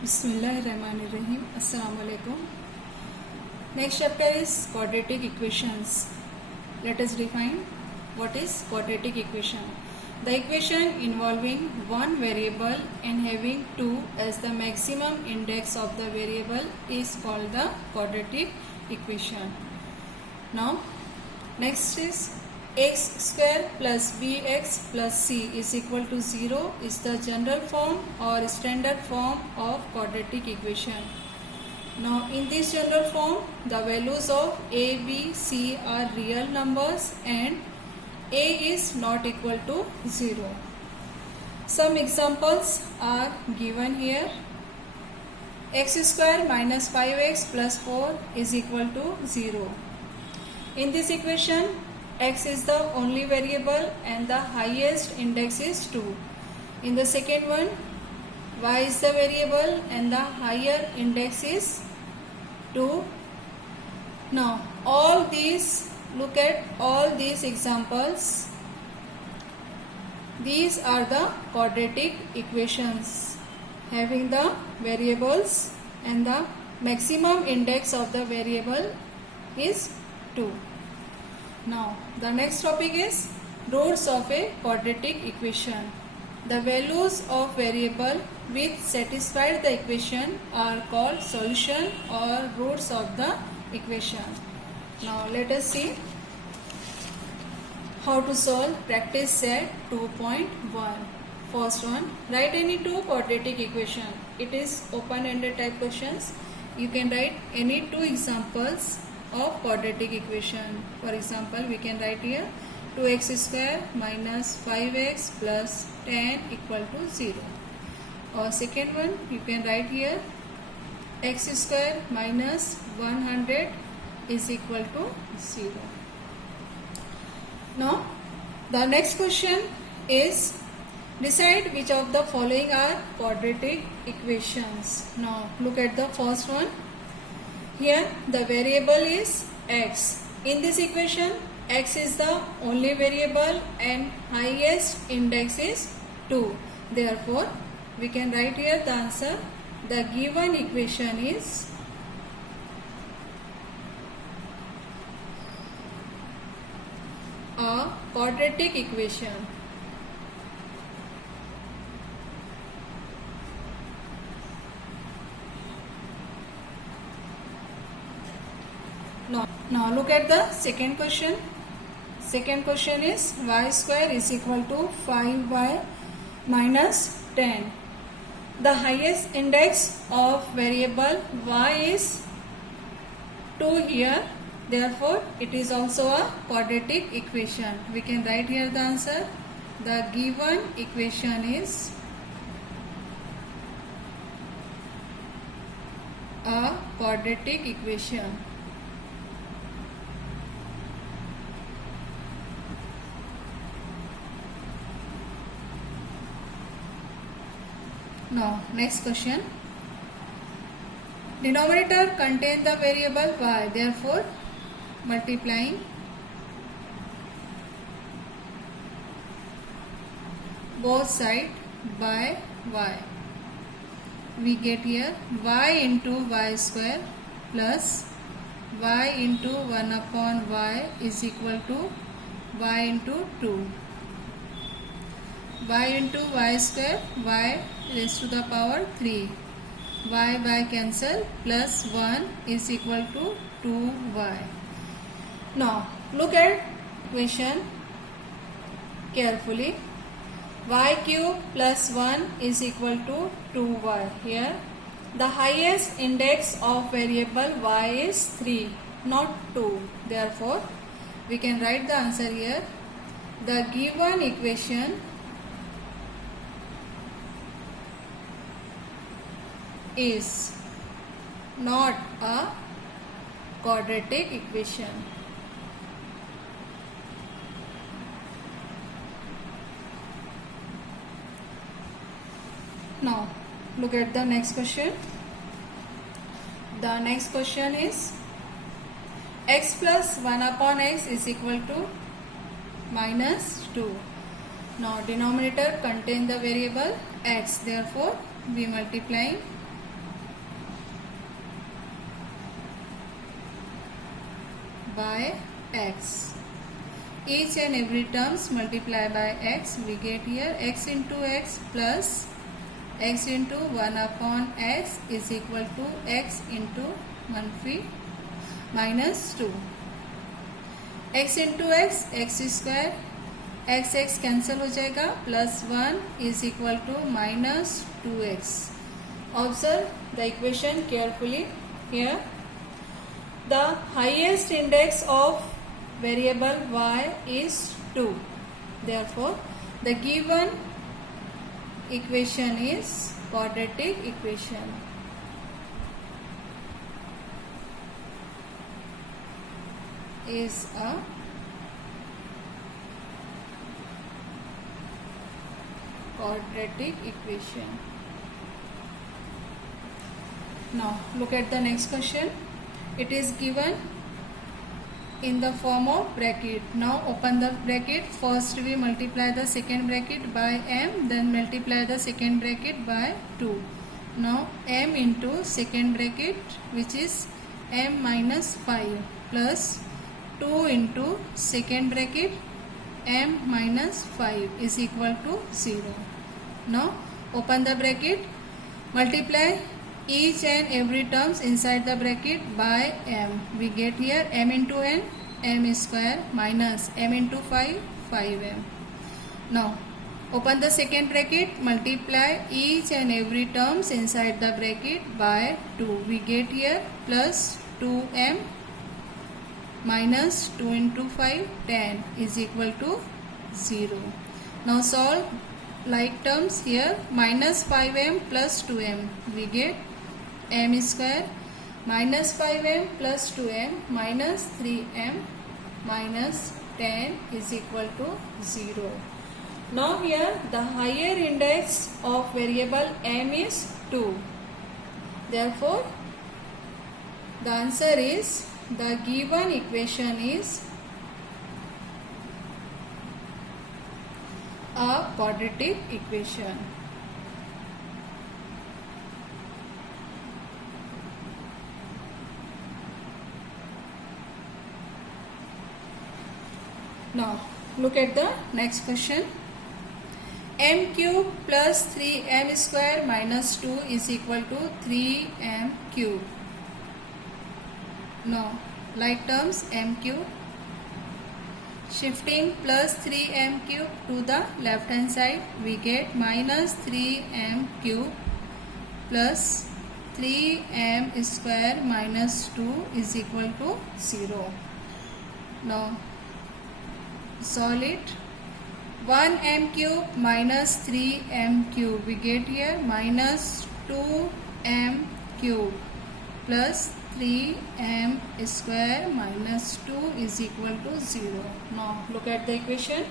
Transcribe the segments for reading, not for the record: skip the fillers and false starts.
Bismillahirrahmanirrahim. Assalamu alaikum. Next chapter is quadratic equations. Let us define what is quadratic equation. The equation involving one variable and having 2 as the maximum index of the variable is called the quadratic equation. Now, next is x square plus bx plus c is equal to 0 is the general form or standard form of quadratic equation. Now, in this general form, the values of a, b, c are real numbers and a is not equal to 0. Some examples are given here. X square minus 5x plus 4 is equal to 0. In this equation, x is the only variable and the highest index is 2. In the second one, y is the variable and the higher index is 2. Now, look at all these examples. These are the quadratic equations having the variables and the maximum index of the variable is 2. Now, the next topic is roots of a quadratic equation. The values of variable which satisfy the equation are called solution or roots of the equation. Now, let us see how to solve practice set 2.1. First one, write any two quadratic equation. It is open-ended type questions. You can write any two examples of quadratic equation. For example, we can write here 2x square minus 5x plus 10 equal to 0. Or second one, you can write here x square minus 100 is equal to 0. Now, the next question is decide which of the following are quadratic equations. Now, look at the first one. Here the variable is x. In this equation, x is the only variable and highest index is 2. Therefore, we can write here the answer. The given equation is a quadratic equation. Now look at the second question. Second question is y square is equal to 5y minus 10. The highest index of variable y is 2 here. Therefore, it is also a quadratic equation. We can write here the answer. The given equation is a quadratic equation. Now, next question. Denominator contain the variable y. Therefore, multiplying both sides by y, we get here y into y square plus y into 1 upon y is equal to y into 2. Y into y square, y raised to the power 3. Y cancel plus 1 is equal to 2y. Now, look at equation carefully. Y cube plus 1 is equal to 2y. Here, the highest index of variable y is 3, not 2. Therefore, we can write the answer here. The given equation is not a quadratic equation. Now, look at the next question. The next question is x plus 1 upon x is equal to minus 2. Now, denominator contain the variable x. Therefore, we multiplying by x. Each and every terms multiply by x. We get here x into x plus x into 1 upon x is equal to x into 1 minus 2. x into x, x square, x cancel हो जाएगा, plus 1 is equal to minus 2x. Observe the equation carefully here. The highest index of variable y is 2. Therefore, the given equation is quadratic equation. Is a quadratic equation. Now look at the next question. It is given in the form of bracket. Now open the bracket. First we multiply the second bracket by m, then multiply the second bracket by 2. Now m into second bracket, which is m minus 5, plus 2 into second bracket m minus 5 is equal to 0. Now open the bracket, multiply each and every terms inside the bracket by m. We get here m into n, m square, minus m into 5, 5m. Now open the second bracket, multiply each and every terms inside the bracket by 2. We get here plus 2m minus 2 into 5, 10 is equal to 0. Now solve like terms here, minus 5m plus 2m. We get m square minus 5m plus 2m minus 3m minus 10 is equal to 0. Now here the higher index of variable m is 2. Therefore, the answer is, the given equation is a quadratic equation. Now look at the next question. M cube plus 3m square minus 2 is equal to 3m cube. Now like terms m cube, shifting plus 3m cube to the left hand side, we get minus 3m cube plus 3m square minus 2 is equal to 0. Now solve it. 1m cube minus 3m cube, we get here minus 2m cube plus 3m square minus 2 is equal to 0. Now look at the equation.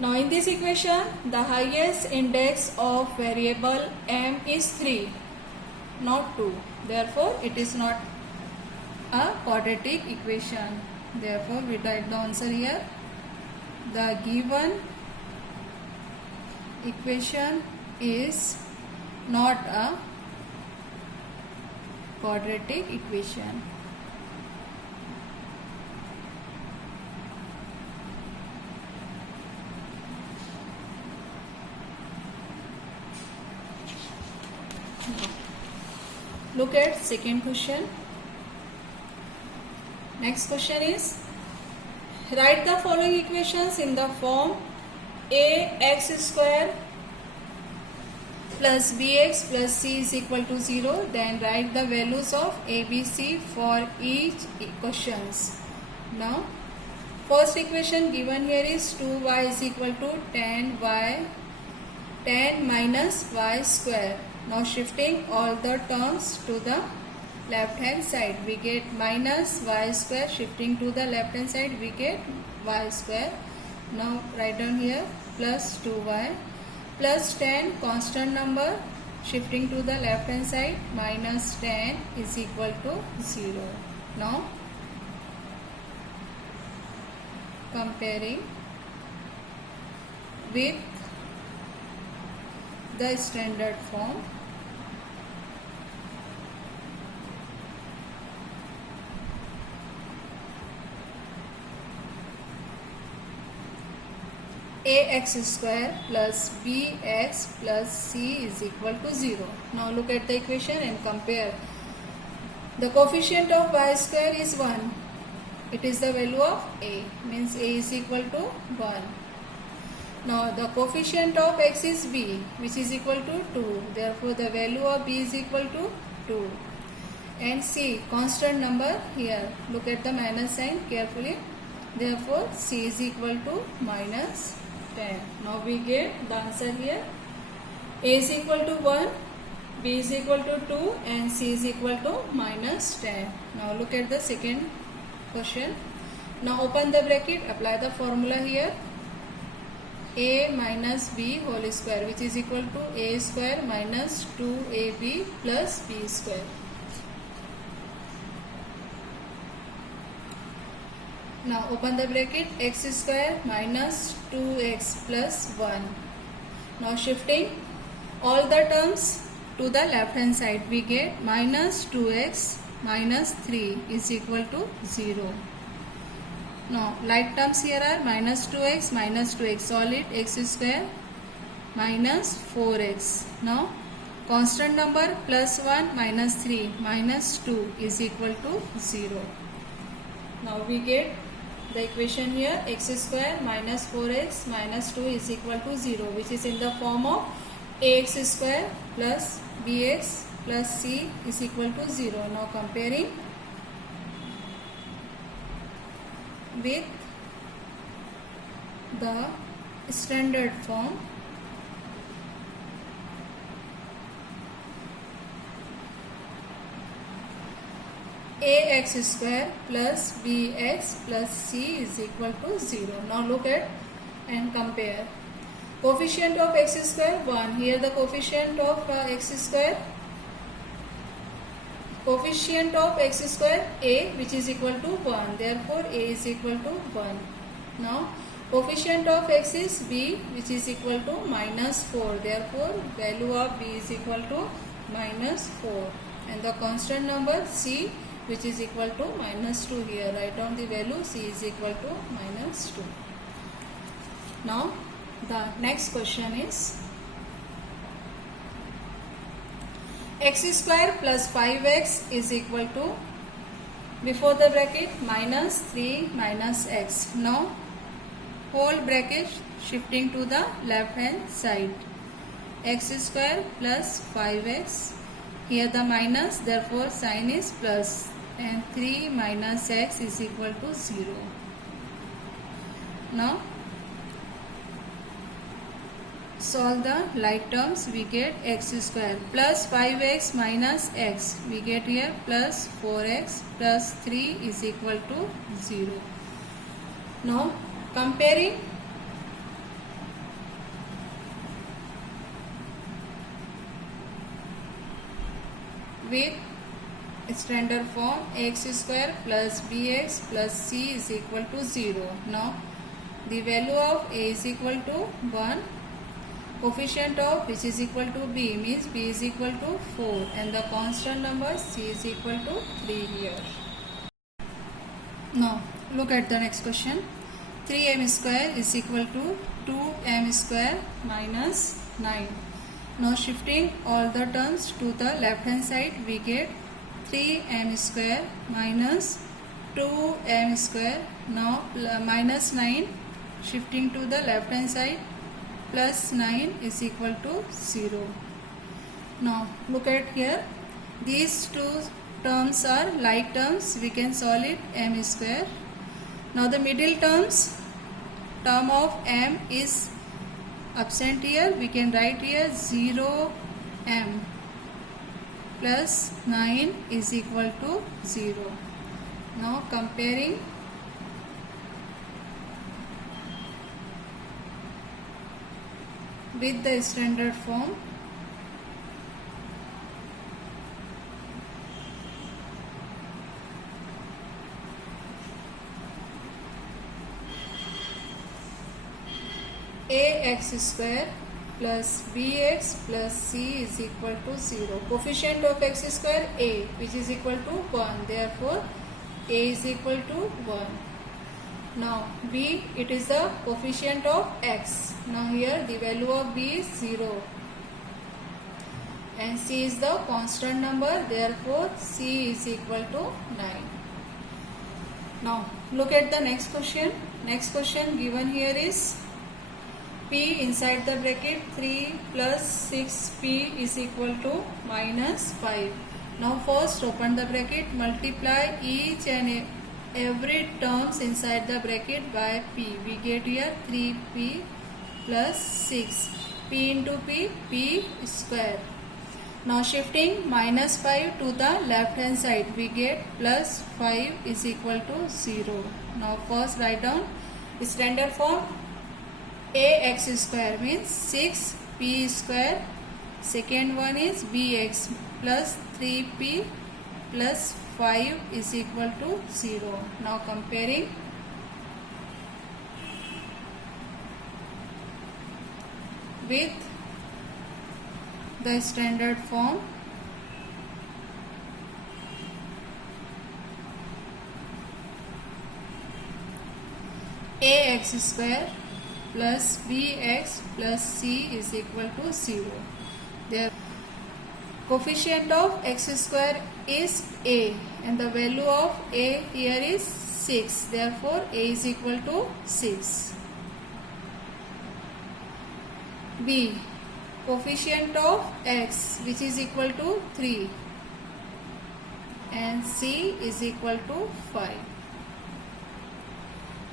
Now in this equation, the highest index of variable m is 3, not 2. Therefore, it is not a quadratic equation. Therefore, we write the answer here. The given equation is not a quadratic equation. Look at second question. Next question is, write the following equations in the form ax square plus bx plus c is equal to 0. Then write the values of a, b, c for each questions. Now first equation given here is 2y is equal to 10 minus y square. Now shifting all the terms to the left hand side, we get minus y square. Shifting to the left hand side, we get y square. Now write down here plus 2y plus 10 constant number. Shifting to the left hand side, minus 10 is equal to 0. Now comparing with the standard form, ax square plus bx plus c is equal to 0. Now look at the equation and compare. The coefficient of y square is 1. It is the value of a, means a is equal to 1. Now the coefficient of x is b, which is equal to 2. Therefore the value of b is equal to 2. And c, constant number here. Look at the minus sign carefully. Therefore c is equal to minus 10. Now we get the answer here. A is equal to 1, b is equal to 2 and c is equal to minus 10. Now look at the second question. Now open the bracket, apply the formula here. A minus b whole square, which is equal to a square minus 2ab plus b square. Now open the bracket, x square minus 2x plus 1. Now shifting all the terms to the left hand side, we get minus 2x minus 3 is equal to 0. Now like terms here are minus 2x, solid x square minus 4x. Now constant number plus 1 minus 3 minus 2 is equal to 0. Now we get the equation here, x square minus 4x minus 2 is equal to 0, which is in the form of ax square plus bx plus c is equal to 0. Now comparing with the standard form, ax square plus bx plus c is equal to 0. Now look at and compare. Coefficient of x square 1. Here the coefficient of x square a, which is equal to 1. Therefore a is equal to 1. Now coefficient of x is b, which is equal to minus 4. Therefore value of b is equal to minus 4. And the constant number c, which is equal to minus 2 here. Write down the value, c is equal to minus 2. Now the next question is x square plus 5x is equal to, before the bracket, minus 3 minus x. Now whole bracket shifting to the left hand side. X square plus 5x. Here the minus, therefore sign is plus, and 3 minus x is equal to 0. Now solve the like terms, we get x square plus 5x minus x, we get here plus 4x plus 3 is equal to 0. Now comparing with standard form, x square plus bx plus c is equal to 0. Now the value of a is equal to 1, coefficient of which is equal to b, means b is equal to 4, and the constant number c is equal to 3 here. Now look at the next question. 3m square is equal to 2m square minus 9. Now shifting all the terms to the left hand side, we get 3m square minus 2m square. Now minus 9 shifting to the left hand side, plus 9 is equal to 0. Now look at here, these two terms are like terms, we can solve it, m square. Now the middle term of m is absent here, we can write here 0m plus 9 is equal to 0. Now comparing with the standard form, ax square plus bx plus c is equal to 0. Coefficient of x square a, which is equal to 1. Therefore a is equal to 1. Now b, it is the coefficient of x. Now here the value of b is 0 and c is the constant number, therefore c is equal to 9. Now look at the next question. Next question given here is p inside the bracket 3 plus 6p is equal to minus 5. Now first open the bracket, multiply each and every terms inside the bracket by p. We get here 3p plus 6. p into p square. Now shifting minus 5 to the left hand side, we get plus 5 is equal to 0. Now first write down standard form. Ax square means 6p square. Second one is bx plus 3p plus 5 is equal to 0. Now comparing. With the standard form, ax square plus bx plus c is equal to 0. The coefficient of x square is a and the value of a here is 6. Therefore a is equal to 6. b, coefficient of x which is equal to 3 and c is equal to 5.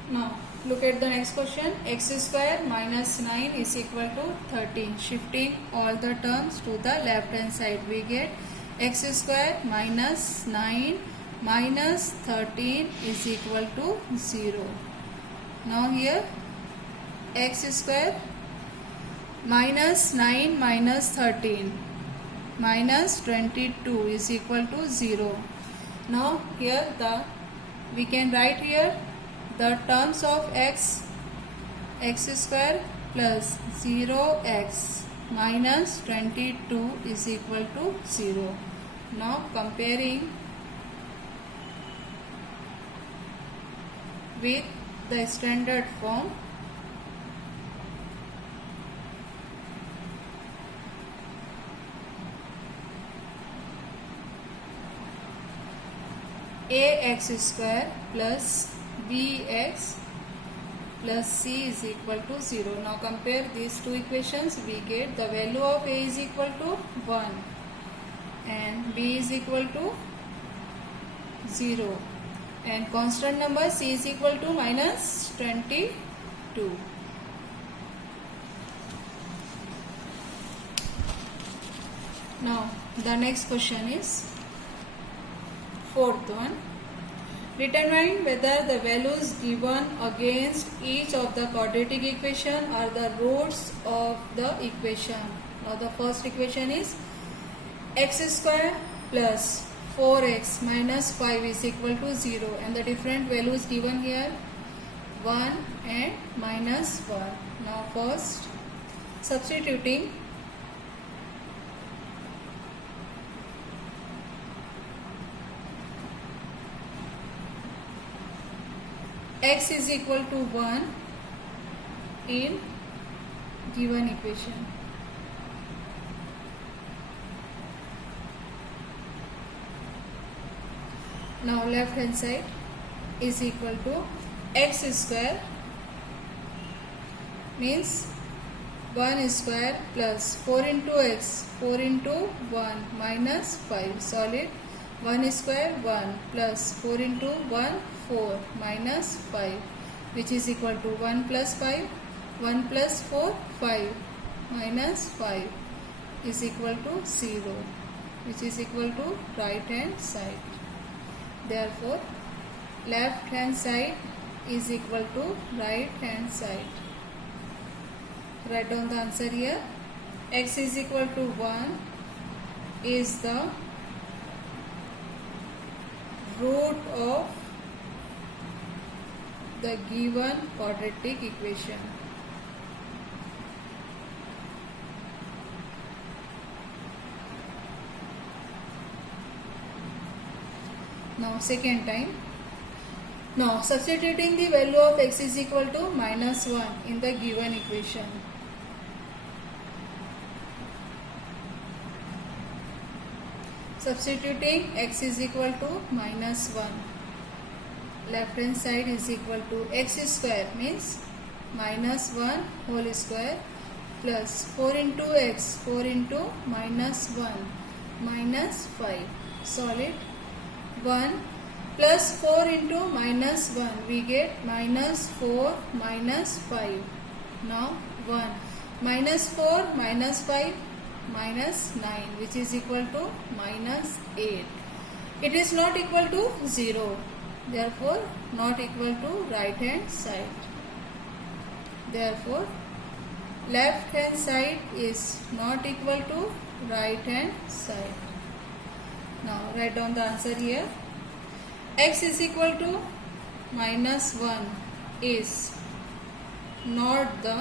Now look at the next question. X square minus 9 is equal to 13. Shifting all the terms to the left hand side, we get x square minus 9 minus 13 is equal to 0. Now here x square minus 9 minus 13 minus 22 is equal to 0. Now here we can write here the terms of x square plus 0x minus 22 is equal to 0. Now comparing with the standard form, ax square plus bx plus c is equal to 0. Now compare these two equations. We get the value of a is equal to 1 and b is equal to 0 and constant number c is equal to minus 22. Now the next question is fourth one. Determine whether the values given against each of the quadratic equation are the roots of the equation. Now the first equation is x square plus 4x minus 5 is equal to 0 and the different values given here 1 and minus 1. Now first substituting x is equal to 1 in given equation. Now left hand side is equal to x square means 1 square plus 4 into x, 4 into 1 minus 5, solid 1 square 1 plus 4 into 1 4 minus 5 which is equal to 1 plus 5, 1 plus 4 5 minus 5 is equal to 0 which is equal to right hand side. Therefore left hand side is equal to right hand side. Write down the answer here. X is equal to 1 is the root of the given quadratic equation. Now second time Now substituting the value of x is equal to -1 in the given equation. Substituting x is equal to -1. Left hand side is equal to x square means -1 whole square plus 4 into x, 4 into -1 -5. Solid 1 plus 4 into -1 we get -4 -5. Now 1 -4 -5 -9 which is equal to -8. It is not equal to 0, therefore not equal to right hand side. Therefore left hand side is not equal to right hand side. Now write down the answer here. X is equal to -1 is not the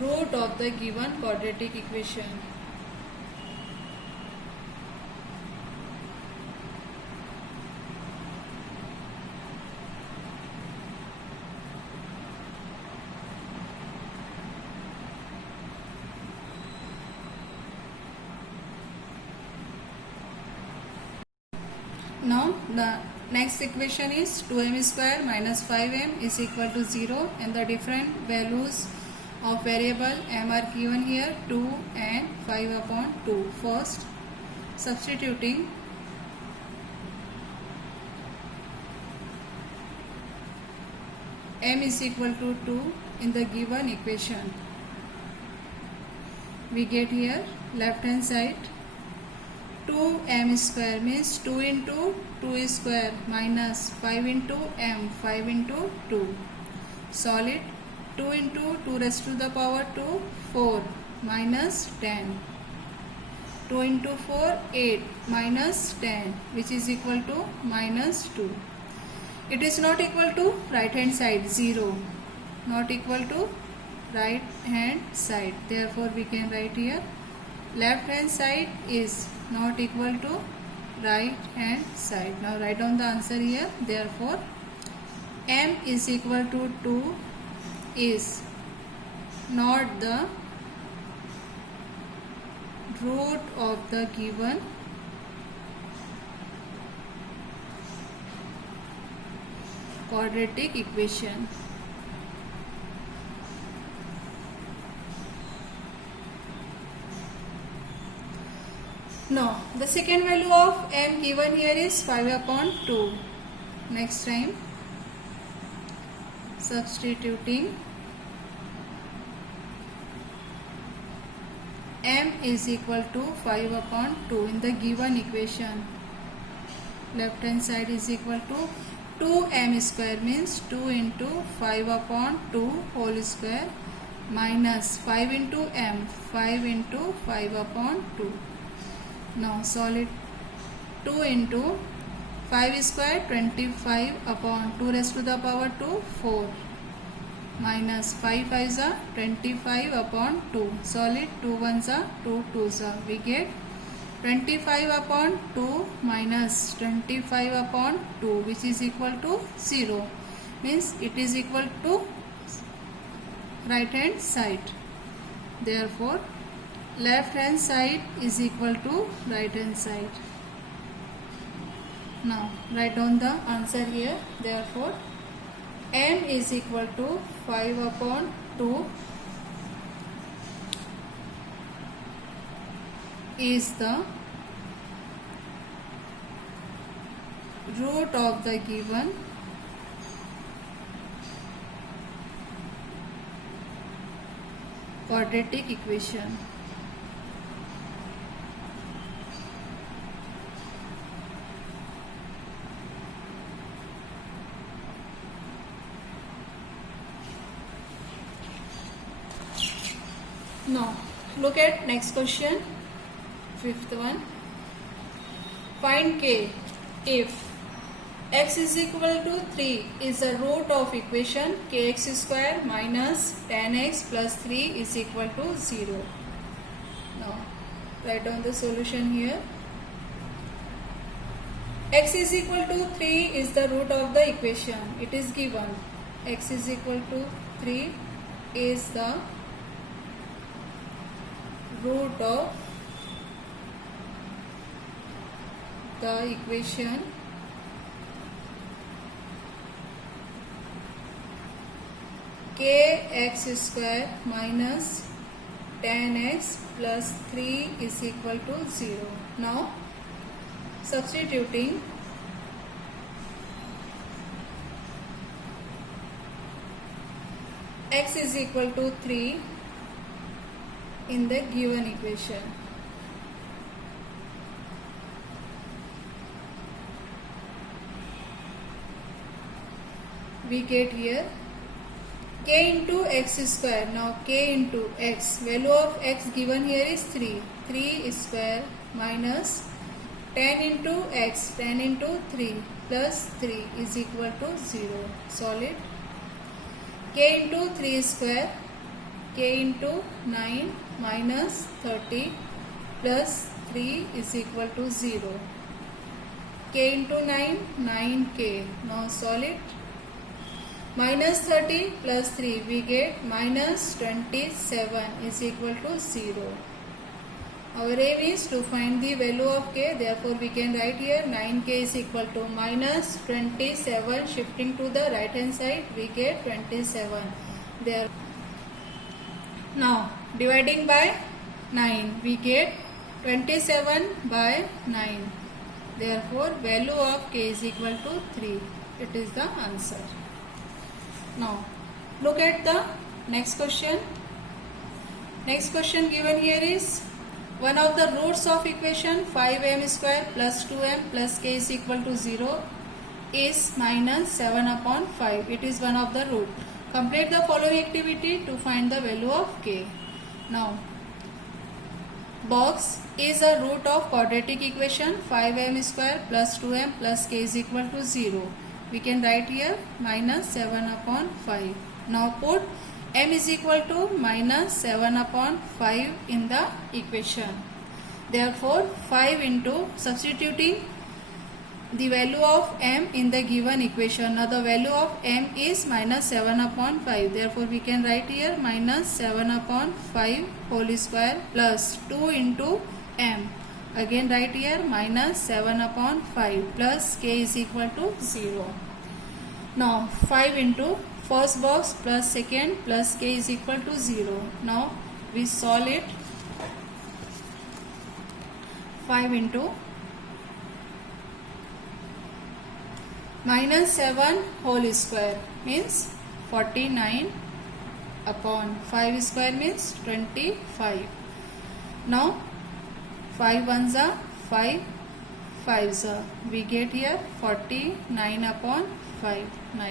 root of the given quadratic equation. Now the next equation is 2m square minus 5m is equal to 0 and the different values of variable m are given here 2 and 5 upon 2. First substituting m is equal to 2 in the given equation, we get here left hand side 2m square means 2 into 2 square minus 5 into m, 5 into 2. Solid 2 into 2 raised to the power 2, 4 minus 10. 2 into 4, 8 minus 10 which is equal to -2. It is not equal to right hand side, 0. Not equal to right hand side. Therefore we can write here left hand side is not equal to right hand side. Now write down the answer here. Therefore m is equal to 2 is not the root of the given quadratic equation. Now the second value of m given here is 5 upon 2. Next time substituting m is equal to 5 upon 2 in the given equation. Left hand side is equal to 2m square means 2 into 5 upon 2 whole square minus 5 into m, 5 into 5 upon 2. Now solid 2 into 5 square 25 upon 2 raised to the power 2, 4 minus 5 5s are 25 upon 2. Solid 2 1s are 2 2s are. We get 25 upon 2 minus 25 upon 2 which is equal to 0. Means it is equal to right hand side. Therefore left hand side is equal to right hand side. Now write down the answer here. Therefore m is equal to 5 upon 2 is the root of the given quadratic equation. Now look at next question, fifth one. Find k if x is equal to 3 is the root of equation kx square minus 10x plus 3 is equal to 0. Now write down the solution here. x is equal to 3 is the root of the equation. It is given x is equal to 3 is the root of the equation kx square minus 10x plus 3 is equal to 0. Now substituting x is equal to 3 in the given equation. We get here k into x square. Now k into x, value of x given here is 3. 3 square minus 10 into x, 10 into 3 plus 3 is equal to 0. Solid. K into 3 square, k into 9 minus 30 plus 3 is equal to 0. K into 9, 9k. Now solid. Minus 30 plus 3 we get minus 27 is equal to 0. Our aim is to find the value of k, therefore we can write here 9k is equal to minus 27. Shifting to the right hand side we get 27 there. Now dividing by 9 we get 27 by 9. Therefore value of k is equal to 3. It is the answer. Now look at the next question. Next question given here is one of the roots of equation 5m square plus 2m plus k is equal to 0 is minus 7 upon 5. It is one of the root. Complete the following activity to find the value of k. Now box is a root of quadratic equation 5m square plus 2m plus k is equal to 0. We can write here minus 7 upon 5. Now put m is equal to minus 7 upon 5 in the equation. Therefore 5 into substituting the value of m in the given equation. Now the value of m is minus 7 upon 5. Therefore we can write here minus 7 upon 5 whole square plus 2 into m. Again write here minus 7 upon 5 plus k is equal to 0. Now 5 into first box plus second plus k is equal to 0. Now we solve it. 5 into minus 7 whole square means 49 upon 5 square means 25. Now 5 ones are 5 5s are. We get here 49 upon 5. Now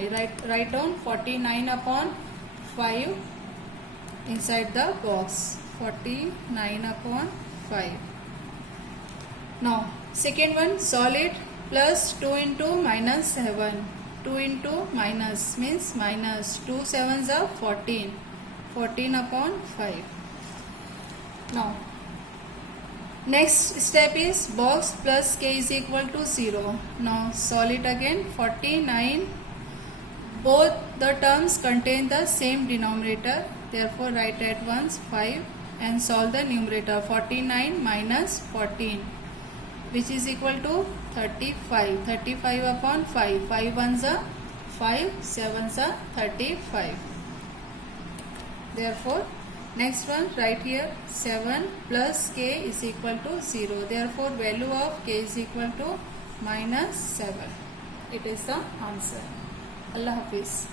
write down 49 upon 5 inside the box. 49 upon 5. Now second one solid plus 2 into minus 7. 2 into minus means minus 2 sevens are 14. 14 upon 5. Now next step is box plus k is equal to 0. Now solve it again. 49. Both the terms contain the same denominator. Therefore write at once 5 and solve the numerator. 49 minus 14 which is equal to 35. 35 upon 5. 5 ones are 5. 7s are 35. Therefore next one write here 7 plus k is equal to 0. Therefore value of k is equal to minus 7. It is the answer. Allah Hafiz.